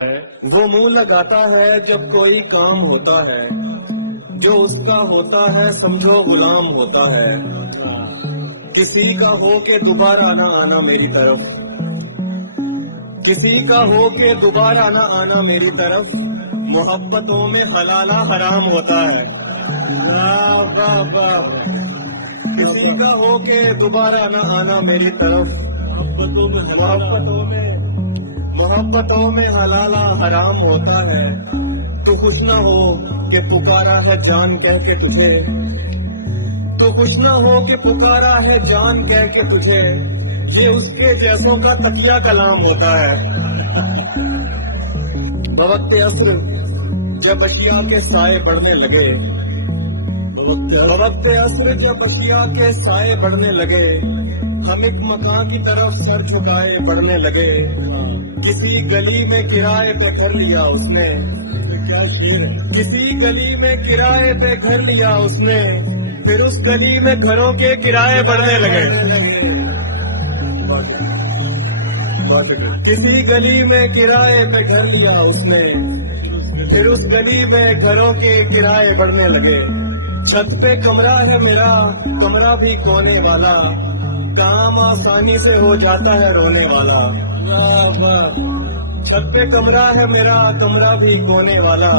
वो मुंह लगाता है जब कोई काम होता है, जो उसका होता है समझो गुलाम होता है। किसी का हो के दोबारा ना आना मेरी तरफ, किसी का हो के दोबारा ना आना मेरी तरफ, मोहब्बतों में हलाला हराम होता है। वाह वाह वाह। किसी का हो के दोबारा ना आना मेरी तरफ, मोहब्बतों में हलाला हराम होता है। तू खुश न हो कि पुकारा है जान कह के तुझे, तू खुश न हो कि पुकारा है जान कह के तुझे, ये उसके जैसों का तकिया कलाम होता है। बवक्ते अस्र जब अशिया के साए बढ़ने लगे, बवक्ते अस्र जब अशिया के साए बढ़ने लगे, हम एक मकान की तरफ सर झुकाए बढ़ने लगे। किसी गली में किराए पे घर लिया उसने, क्या शेर है। किसी गली में किराए पे घर लिया उसने, फिर उस गली में घरों के किराए बढ़ने लगे। किसी गली में किराए पे घर लिया उसने, फिर उस गली में घरों के किराए बढ़ने लगे। छत पे कमरा है मेरा, कमरा भी कोने वाला, काम आसानी से हो जाता है रोने वाला। छत पे कमरा है मेरा, कमरा भी कोने वाला,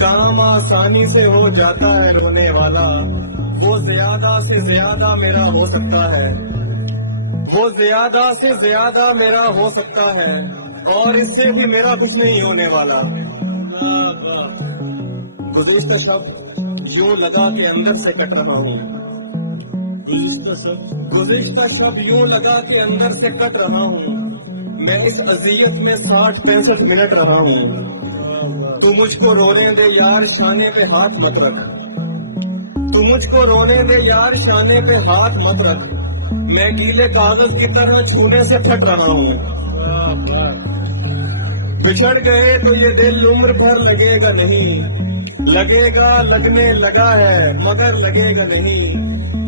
काम आसानी से हो जाता है रोने वाला। वो ज्यादा से ज्यादा मेरा हो सकता है, वो ज्यादा से ज्यादा मेरा हो सकता है, और इससे भी मेरा कुछ नहीं होने वाला। गुज़िश्ता शब्द यूं लगा के अंदर से कट रहा हूँ, गुज़िश्ता शब्द यूं लगा के अंदर से कट रहा हूँ। मैं इस अज़ियत में 60-65 मिनट रहा हूँ। तू मुझको रोने दे यार, शाने पे हाथ मत रख, तू मुझको रोने दे यार, शाने पे हाथ मत रख। मैं गीले कागज की तरह छूने से थक रहा हूँ। बिछड़ गए तो ये दिल उम्र भर लगेगा नहीं, लगेगा लगने लगा है मगर लगेगा नहीं,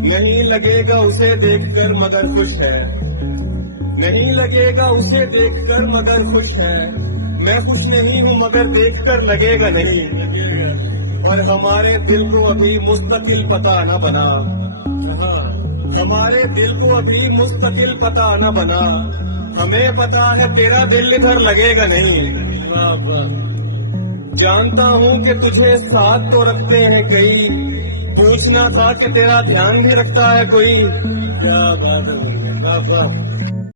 नहीं लगेगा उसे देखकर मगर खुश है, नहीं लगेगा उसे देखकर मगर खुश है। मैं खुश नहीं हूँ मगर देखकर लगेगा नहीं, और हमारे दिल को अभी मुस्तकिल पता न बना, हमारे दिल को अभी मुस्तकिल पता न बना। हमें पता है तेरा दिल इधर लगेगा नहीं। जानता हूँ कि तुझे साथ तो रखते हैं कई, पूछना था कि तेरा ध्यान भी रखता है कोई। क्या बात है।